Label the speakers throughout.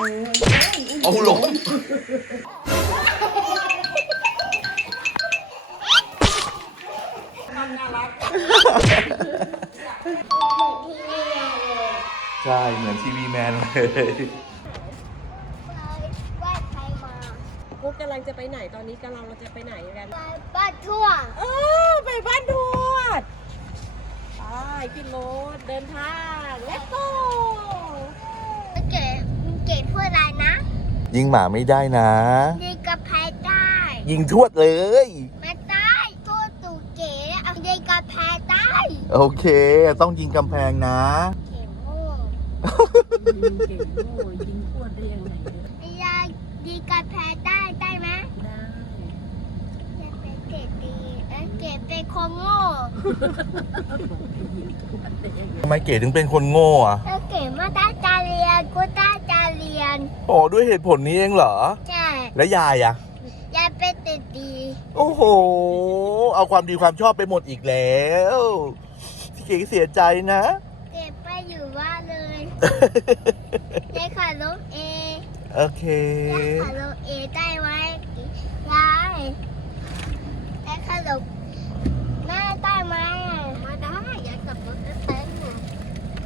Speaker 1: เอาหลงใช่เหมือนทีวีแมนเลย
Speaker 2: ไหว้ใครมา
Speaker 3: กุ๊กกำลังจะไปไหนตอนนี้กำลังเราจะไปไหนกัน
Speaker 2: ไหว้บ้านทั่ว
Speaker 3: เออไปบ้านทวดไปขึ้นรถเดินทาง let's go
Speaker 2: เก๋ เก๋พูดอะไรนะ
Speaker 1: ยิงหมาไม่ได้นะ
Speaker 2: ดีกับแพ้ได้
Speaker 1: ยิงทวดเลย
Speaker 2: ไม่ได้ตัวตู่เก๋เอาดีกับแพ้ได้
Speaker 1: โอเค ต้องยิงกำแพงนะ
Speaker 2: เก๋โม่
Speaker 3: ยิงเก่งโง่ยิงทวดได้ยังไงเนี่ย
Speaker 2: ยายดีกับแพ้ได้ได้ไหม
Speaker 3: ได้
Speaker 2: ยายเป็นเก๋ดีเอ้ยเก๋เป็นคนโง่
Speaker 3: ยิงทวดได้ยังไง
Speaker 1: ทำไมเก๋ถึงเป็นคนโง่อะ
Speaker 2: แล้วเก๋ไม่ได้จะเรียนก็ได้จะ เรียน
Speaker 1: อ๋อด้วยเหตุผลนี้เองเหรอ
Speaker 2: ใช่
Speaker 1: แล้วยายอะ
Speaker 2: ยายเป็นเด็กดี
Speaker 1: โอ้โห เอาความดีความชอบไปหมดอีกแล้วเก๋เสียใจนะ
Speaker 2: เก๋ไปอยู่บ้านเลยยายขับรถเอง
Speaker 1: โอเค
Speaker 2: ยายขับรถเองได้ไหมยายยายขับรถแม่ได้ไหมมาได้ ยายขับรถได้เป็น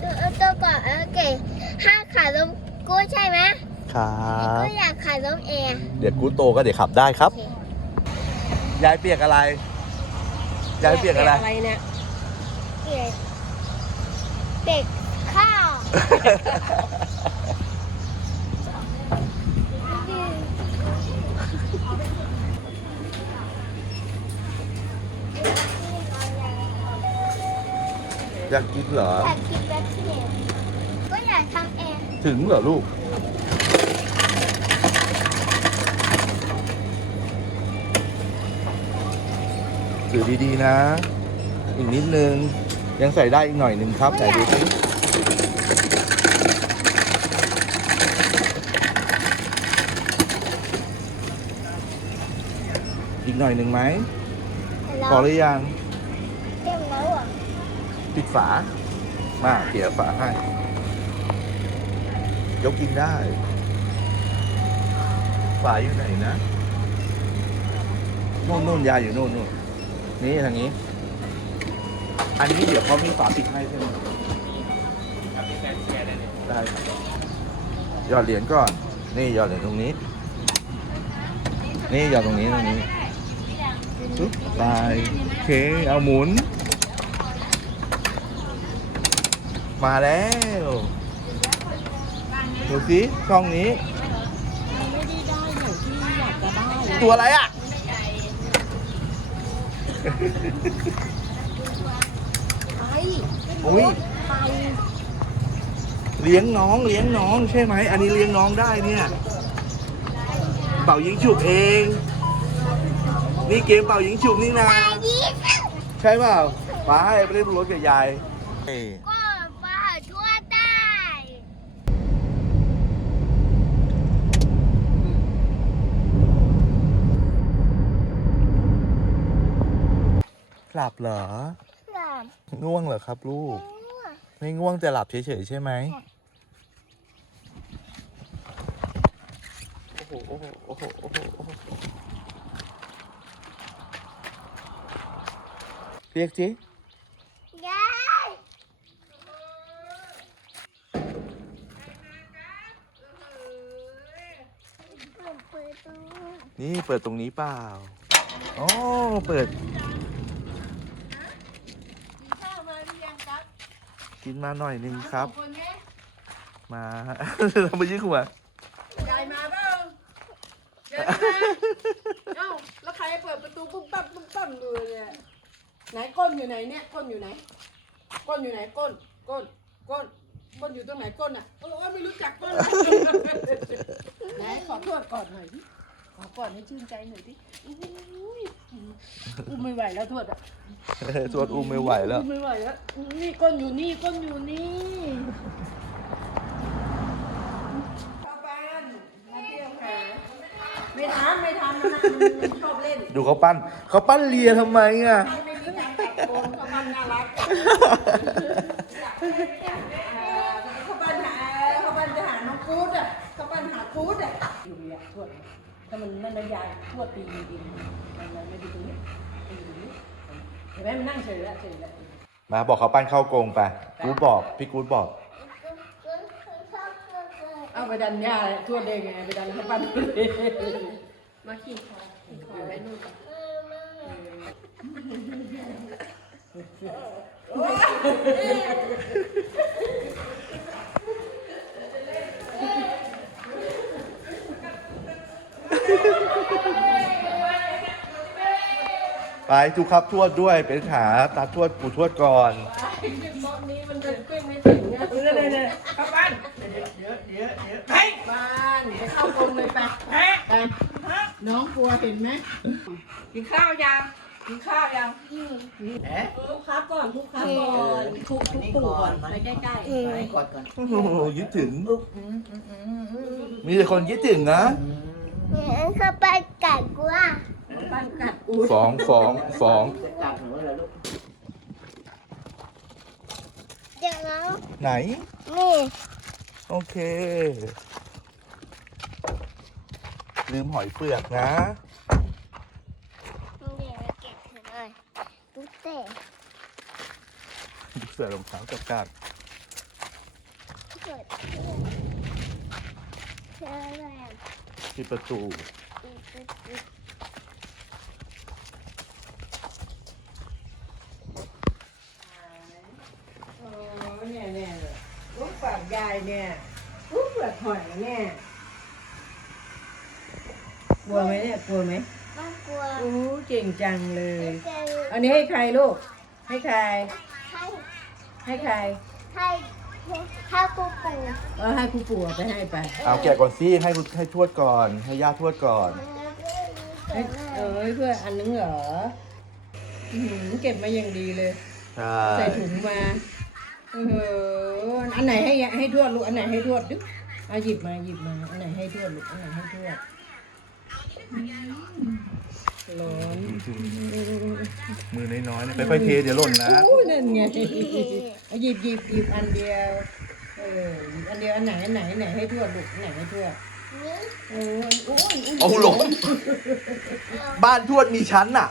Speaker 2: ตัวตัวก่อนเออเก๋ห้าขับรถ กูใช่ไหม
Speaker 1: ครั
Speaker 2: ก็
Speaker 1: บ
Speaker 2: อยากขับรถเอง
Speaker 1: เดี๋ยวกูโตก็เดี๋ยวขับได้ครับ ยายเปียกอะไร ยายเปียกอะไร
Speaker 3: อะไรเนี่ย
Speaker 2: เก๋เด็กข้าว
Speaker 1: อยากกินเหรอ
Speaker 2: อยากกินแบบเด็กก็อยากทำเอง
Speaker 1: ถึงเหรอลูก ถือดีๆนะ อีกนิดนึง ยังใส่ได้อีกหน่อยหนึ่งครับไหนดูสิอีกหน่อยหนึ่งไหมพอหรือยัง
Speaker 2: เต็มแล้วอะ
Speaker 1: ปิดฝา มาเกี่ยวฝาให้ ยกกินได้ฝายอยู่ไหนนะนู่นนู่นยายอยู่นู่นนู่นนี่ทางนี้ อันนี้เดี๋ยวเขามีฝาปิดให้ใช่ไหมได้ครับหยอดเหรียญก่อน นี่หยอดเหรียญตรงนี้ นี่หยอดตรงนี้ตรงนี้ปึ๊บไปโอเคเอาหมุน มาแล้ว ดูสิช่องนี้
Speaker 3: ไม่ได้ได้อย่างที่อยากจะได้
Speaker 1: ตัวอะไรอะ
Speaker 3: ไอ้
Speaker 1: อุ้ย
Speaker 3: ไป
Speaker 1: เลี้ยงน้องเลี้ยงน้องใช่ไหม อันนี้เลี้ยงน้องได้เนี่ย เป่ายิงฉุบเอง นี่เกมเป่ายิงฉุบนี่นะ
Speaker 2: ยี่
Speaker 1: ใช่เปล่าไปไปเล่นรถกับยาย
Speaker 2: ก็ป้าทั่วได้
Speaker 1: หลับเหรอ
Speaker 2: หลาน
Speaker 1: ง่วงเหรอครับ ลูก ไม่ง่วงแต่หลับเฉยๆใช่ไหมโอ้โหโอ้โหโอ้โหโอ้โหโอ้โหเรียกสิ
Speaker 2: ยายเปิดประตู
Speaker 1: นี่เปิดตรงนี้เปล่า อ๋อ เปิด กินมาหน่อยหนึงครับมา เราไปยืดหัว ยา
Speaker 3: ยมาเปล่าเดี๋ยวนะเอ้าแล้วใครเปิดประตูปุ๊บปั๊บปุ๊บปั๊บเลยเนี่ยไหนก้นอยู่ไหนเนี่ยก้นอยู่ไหน ก้นอยู่ไหนก้น ก้น ก้น ก้นอยู่ตรงไหนก้นอะเออไม่รู้จักก้นเลยไหนขอโทษก่อนหน่อยดิขอก่อนให้ชื่นใจหน่อยดิอุ้ย อุ้มไม่ไหวแล้วโทษอะ
Speaker 1: ทวดอุ้มไม่ไหวแล้ว
Speaker 3: อุ้มไม่ไหวแล้ว นี่ก้นอยู่นี่ก้นอยู่นี่เข้าบ้านมาเที่ยวหาไม่ทำไม่ทำมันนะมันชอบเล่น
Speaker 1: ดูเขาปั้น เขาปั้นเลียทำไมอะ
Speaker 3: ไม่มีทางแต่โกนเขาบ้านน่ารักเขาบ้านหาเขาบ้านไปหาน้องกูดอะข้าวปั้นหากูดอะอยู่อยากทวด ถ้ามันนั่นนะยายทวดตีดินมันไม่ดีตรงนี้ตีตรงนี้เห็นไหมมันนั่งเฉยแล้วเฉยแล้ว
Speaker 1: มาบอกเขาปั้นเข้ากรงไปกูดบอกพี่กูดบอก
Speaker 3: เอาไปดันยาเลยทวดเองไงไปดันข้าวปั้นมาขี่คอขี่คอไว้นู่น
Speaker 1: ไปทุกครับทวดด้วยเป็นขาตาทวดปู่ทวดก่อน
Speaker 3: รอบนี้มันเป็นกลิ้งไม่ถึงเนี่ยเลยเยข้าวปั้นเดี๋ยวเดี๋ยวเดี๋ยวเดี๋ยวไปบ้านเข้ากรงเลยไปไปน้องกลัวเห็นไหม
Speaker 4: กินข้าวยังกินข้าวยัง
Speaker 3: ทุกค้าก่อนทุกค้าก่อนทุกทุกปู่ก่อนไปใกล้
Speaker 2: Ừ.
Speaker 4: กดก่อน
Speaker 1: โอ้โหคิดถึงมีแต่คนคิดถึงนะ
Speaker 2: เข้าไปกัดกูอะ
Speaker 3: ๆปั้นกัด
Speaker 1: ฟ้องฟ้องฟ้อง
Speaker 4: จับหนูเลยลูก
Speaker 2: เดี๋ยวนะ
Speaker 1: ไหน
Speaker 2: นี่
Speaker 1: โอเค ลืมหอยเปลือกนะ
Speaker 2: เดี๋ยวเก็บเธอเลยตุ๊เต้
Speaker 1: เสือรองเท้ากับการ
Speaker 2: เกิดเธออะไรอะ
Speaker 1: ที่ประตู
Speaker 3: โอ้เนี่ยเนี่ยลูกฝากยาย เนี่ยลูกเปลือกหอยเนี่ยกลัวไหมเนี่ยกลัวไหม
Speaker 2: บ้ากลัว
Speaker 3: โอ้เก่งจังเลย
Speaker 2: เจอ
Speaker 3: อันนี้ให้ใครลูก ให้ใคร
Speaker 2: ให้
Speaker 3: ให้ใคร
Speaker 2: ให้ให้กูปู่
Speaker 3: เออให้ครูปู่เอาไปให้ไป
Speaker 1: เอาแกะก่อนสิให้คุณให้ทวดก่อน ให้ย่าทวดก่อน
Speaker 3: เอ้ยเอ้ยเพื่ออันนึงเหรออื้อหือเก็บมาอย่างดีเลย
Speaker 1: ใช่
Speaker 3: ใส่ถุงมา เอออันไหนให้ให้ทวดลูกอันไหนให้ทวดดึเอาหยิบมาหยิบมาอันไหนให้ทวดลูกอันไหนให้ทวดร้อน
Speaker 1: มือน้อยๆนะค่อยๆเทเดี๋ยวหล่นนะ
Speaker 3: โอ้นั่นไงเอาหยิบหยิบหยิบอันเดียวเออหยิบอันเดียวอันไหนอันไหนอันไหนให้ทวดลูกอันไหนให้ทวด
Speaker 2: นี่
Speaker 3: โอ้โอ้ยย
Speaker 1: เอาหลงบ้านทวดมีชั้นอะ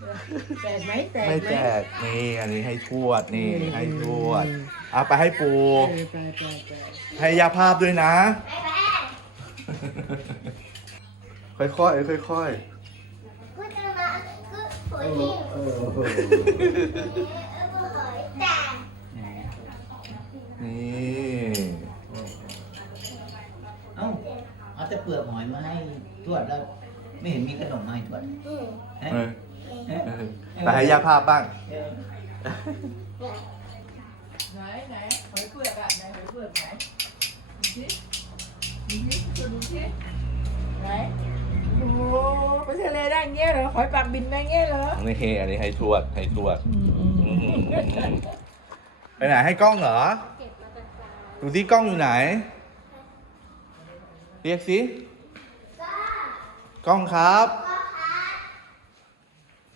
Speaker 2: แตก
Speaker 3: แตกไหมแตก
Speaker 1: ไม่
Speaker 3: ไหม
Speaker 1: แตกนี่อันนี้ให้ทวดนี่ให้ทวดเอาไปให้ปู
Speaker 3: เออไปไปไป
Speaker 1: ให้ยาภาพด้วยนะ
Speaker 2: ไปไป
Speaker 1: ค่อยๆค่อย
Speaker 2: กูจะมากูหัวหิ้ว
Speaker 4: เออ
Speaker 2: หัวแตก
Speaker 1: ๆนี่
Speaker 4: เอ้าเอาแต่เปลือกหอยมาให้ทวดแล้ว ไม่เห็นมีขนมมาให้ทวด
Speaker 2: อืม
Speaker 4: เอ๊ะ
Speaker 1: เอ อ
Speaker 4: เอ๊ะ
Speaker 1: เออแต่ให้ยาภาพบ้าง
Speaker 4: เอ๊ะ
Speaker 3: ไหนไหนหอยเปลือกอะไหนหอยเปลือกไหนดูสิดูสิดูสิไหนโอ้โหไปทะเลได้เงี้ยเหรอหอยปากบินได้เงี้ยเหรอ
Speaker 1: นี่อันนี้ให้ทวดให้ทวดอืมไปไหนให้กล้องเหรอ ดูที่กล้องอยู่ไหน เรียกสิ กล้องครับ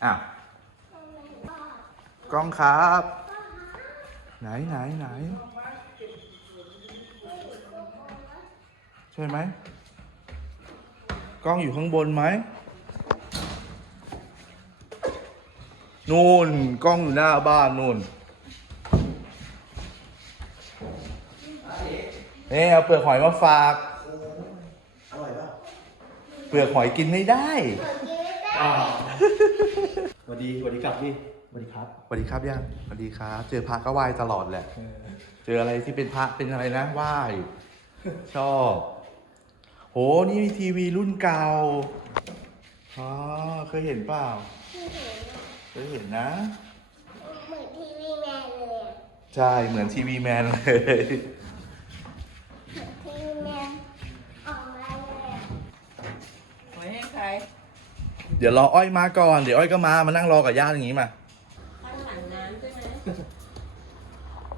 Speaker 1: อะกล้องครับ ไหนไหนไหนใช่ไหมกล้องอยู่ข้างบนไหมนู่นกล้องอยู่หน้าบ้านนู่นนี่เอาเปลือกหอยมาฝาก
Speaker 4: อร่อยป่ะ
Speaker 1: เปลือกหอยกินไม่ได้
Speaker 5: สวัสดีสวัสดีกลับดิสวัสดีครับ
Speaker 1: สวัสดีครับย่างสวัสดีครับ เจอพระก็ไหว้ตลอดแหละเจออะไรที่เป็นพระเป็นอะไรนะไหว้ชอบ โหนี่มีทีวีรุ่นเก่าอ๋อเคยเห็นเปล่าเคยเห็นนะ
Speaker 2: เหมือนทีวีแมนเลยอะ
Speaker 1: ใช่เหมือนทีวีแมนเลย
Speaker 2: ทีวีแมนออกมาเลยอะ
Speaker 3: หอยให้ใคร
Speaker 1: เดี๋ยวรออ้อยมาก่อน เดี๋ยวอ้อยก็มา มานั่งรอกับญาติอย่างนี้มา
Speaker 3: ข้างหลังน้ำใช่ไหม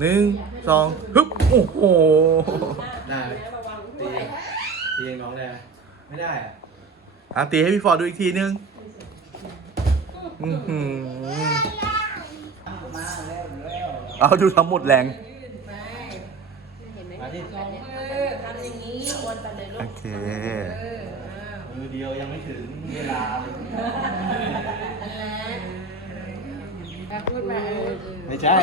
Speaker 1: หนึ่งสองฮึบโอ้โห
Speaker 5: ได้
Speaker 3: ระวัง
Speaker 5: ตี
Speaker 3: ด้วย
Speaker 5: ตีเองน้องได้ไหมไม่ได้อะ
Speaker 1: อะตีให้พี่ฟอร์ดดูอีกทีนึงอื้อหือ
Speaker 4: มาแล้วแล้ว
Speaker 1: เอาดูทั้งหมดแรง
Speaker 3: ไปเห็นไหม
Speaker 5: มาที่
Speaker 3: สองมือทำอย่างนี้อ้วนไปเลยลู
Speaker 1: โอกเค
Speaker 3: เอออ้าว
Speaker 5: มือเดียวยังไม่ถึงเวลาเลย
Speaker 3: อันนั้นอะพูดมาเออ
Speaker 5: ไม่ใช่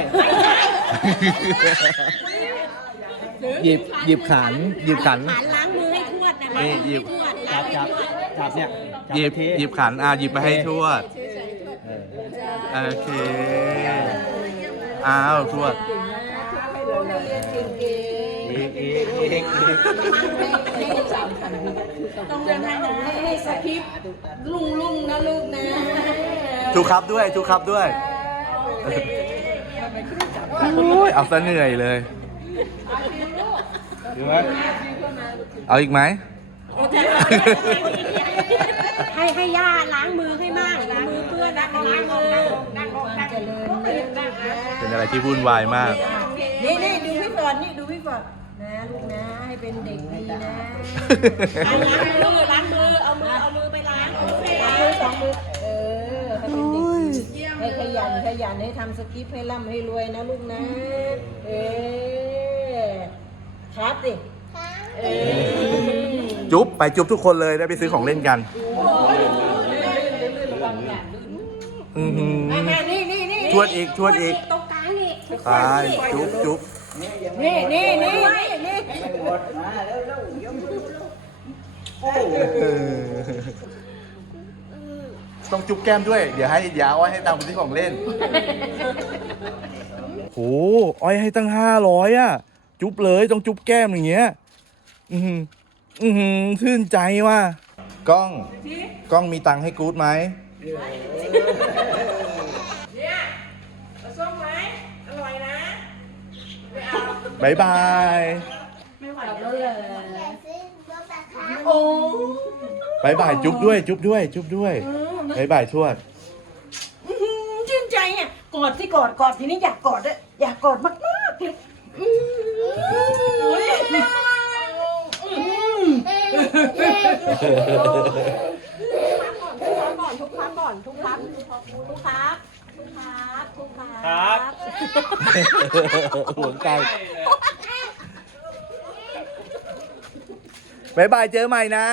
Speaker 5: หยิบหยิบขัน หยิบขัน
Speaker 3: ล้างมือให้ทวดนะ
Speaker 1: นี่หยิบ
Speaker 5: จับจับจับเนี่ยจั
Speaker 1: หยิบ
Speaker 5: ไปที
Speaker 1: หยิบขันอะหยิบไปให้ทวด
Speaker 5: เออ
Speaker 1: โอเคอ้าวทวด
Speaker 3: ให้เราเรียนเก่ง
Speaker 5: อีกอีกอีกอีก
Speaker 3: ๆ ต้องเรียนให้นะให้สคริปต์ลุงลุงๆนะลูกนะ
Speaker 1: ทุกครับด้วยทุกครับด้วยโอ้ยเอาซะเหนื่อยเลย
Speaker 5: ดูไหม
Speaker 1: เอาอีกไหม
Speaker 3: ให้ให้ย่าล้างมือให้มากล้างมือเพื่อนนะล้างมือนั่งลงนั่งเจริญนั่งนะ
Speaker 1: เป็นอะไรที่วุ่นวายมาก
Speaker 3: นี่นี่ดูพี่ฝนนี่ดูพี่ฝน นะลูกนะ ให้เป็นเด็กดีนะล้างมือล้างมือเอามือเอามือไปล้างเอามือล้างมือสองมือเออให้เป็นเด็กดีให้ขยันขยันให้ทำสคริปต์ให้ร่ำให้รวยนะลูกนะ เออครับดิเออ
Speaker 1: จุ๊บไปจุ๊บทุกคนเลยได้ไปซื้อของเล่นกันอือหือ
Speaker 3: มามานี่นี่นี่
Speaker 1: ชวนอีกชวนอีก
Speaker 3: ตรงกลางนี่
Speaker 1: ไปจุ๊บจุ๊บ
Speaker 3: นี่นี่นี่นี่
Speaker 4: หมดมาแล้วแล้วเดี๋ยวโอ้
Speaker 1: เออต้องจุ๊บแก้มด้วย เดี๋ยวให้เดี๋ยวอ้อยให้ตังค์ไปซื้อของเล่น โห อ้อยให้ตั้งห้าร้อยอะ จุ๊บเลยต้องจุ๊บแก้มอย่างเงี้ย อือหืออือหือชื่นใจว่ะ กล้อง กล้องมีตังค์ให้กู๊ดไหม
Speaker 3: เนี่ยเอาส้มไหมอร่อยนะไปเอา
Speaker 1: บายบาย
Speaker 3: ไม่ไหวแล้วเลย
Speaker 2: อย่าซื้อรถนะคะ
Speaker 3: โอ้
Speaker 1: บายบายจุ๊บด้วย จุ๊บด้วย จุ๊บด้วยบายบายทวด
Speaker 3: อื้อหือชื่นใจอะกอดที่กอดกอดทีนี้อยากกอดด้วยอยากกอดมากมากๆเลยอื้อหืออืมทุกครับก่อนทุกครับก่อนทุกครับทุกครับทุกครับทุกครับ
Speaker 1: หัวไก่ บายบายเจอใหม่นะ